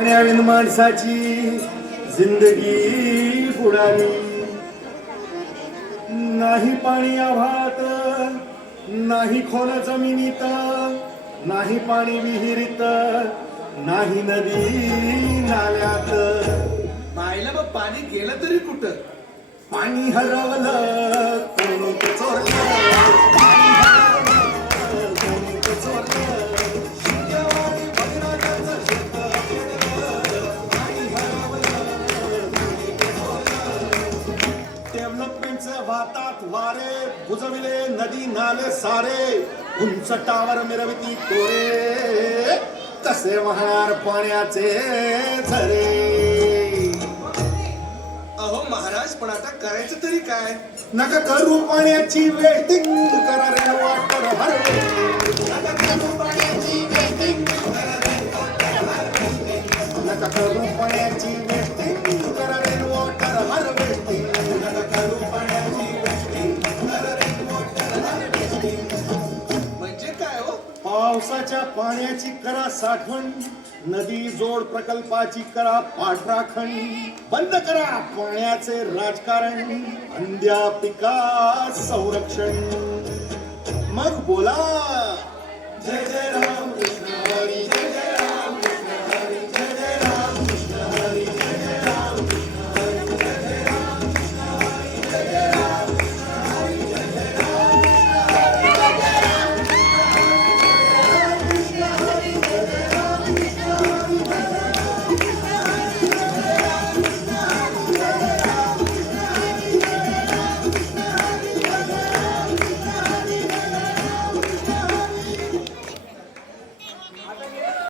पाण्याविन माणसाची जिंदगी बुडाली. नाही पाणी आभाळात, नाही खोल जमिनीत, नाही पाणी विहिरीत, नाही नदी नाल्यात. पाहिलं मग पाणी गेलं तरी कुठं? पाणी हरवलं कोणी ते चोरलं, पाणी हरवलं कोणी ते चोरलं. शिंदेवाडी बळीराजाचं शेत पेरलं, पाणी हरवलं कोणी ते चोरलं. डेव्हलपमेंटचे वाहतात वारे, बुजविले नदी नाले सारे, उंच टावर मिरविती तोरे, कसे वाहणार पाण्याचे झरे. अहो महाराज, पण आता करायचं तरी काय? नका करू पाण्याची वेटिंग, करा रे वॉटर हार्वेस्टिंग. नका करू पाण्याची वेटिंग, नका करू पाण्याची वेस्टिंग, करा रे वॉटर हार्वेस्टिंग. नका करू पाण्याची वेस्टिंग, करा रे वॉटर हार्वेस्टिंग. म्हणजे काय हो? पावसाच्या पाण्याची करा साठवण, नदी जोड प्रकल्पाची करा पाठराखण. बंद करा पाण्याचे राजकारण, अंध्या पिका संरक्षण. मग बोला जय जय राम कृष्ण